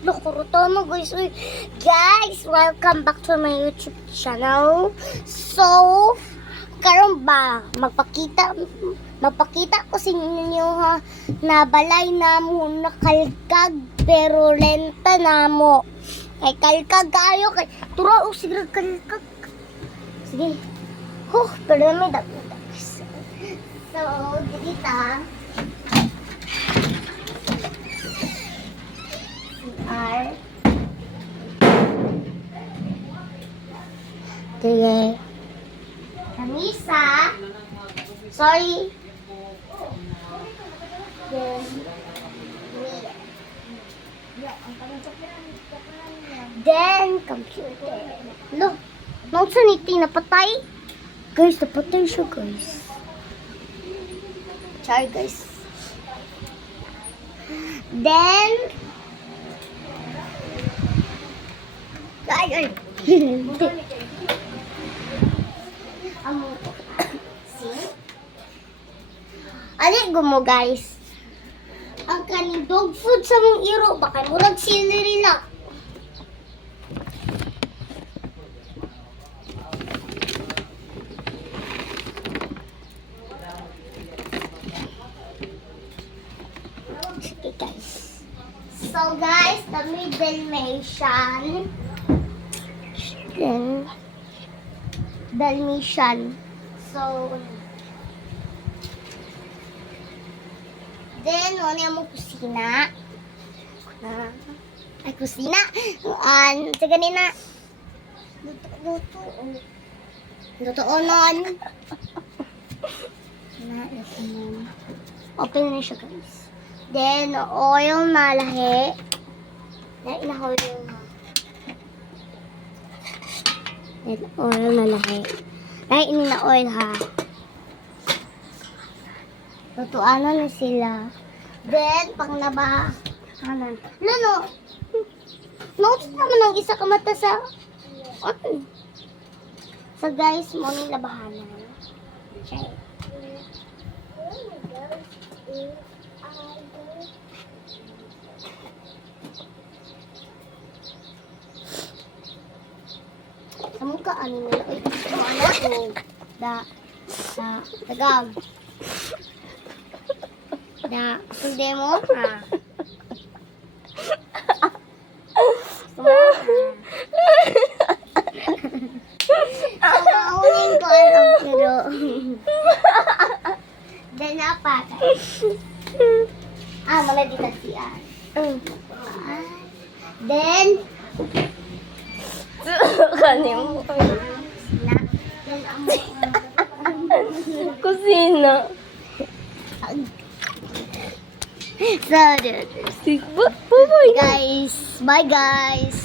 Lokurutomo guys. Uy, guys, welcome back to my YouTube channel. So, karon ba magpakita ko sa inyo ha na balay na mo nakalkag pero renta na mo. Kay kalkag kayo kay tura o sige kalkag. Sige. Pero may dami. So, dito CR. Okay. Kamisa. Sorry. Then, computer. Look. Nung saniti napatay. Guys, napatay siya guys. Char guys. Then, ay. See? Ali gumo guys. Ang kaning dog food sa mong iro baka murag celery lang. Okay guys. So guys, the Dalmatian. Then Dalmatian. So then ano yung kusina? Ay kusina. Sa ganina. Luto onon. Open na siya guys. Then oil na lahi. Inahaw yung oil na lahi. Dahil ini na oil ha. Tutuanan na sila. Then, pang naba. Lalo. Notes naman ang isa kamata sa guys, mo ng labahanan. Okay. Kamu ka ano nila? Uy, ano ko? Tagam. Hindi mo? Kaunin ko alam pero then apa guys? Mala dito siya. Then Kanin mo. Kusina. So, Bye-bye. guys. Bye, guys.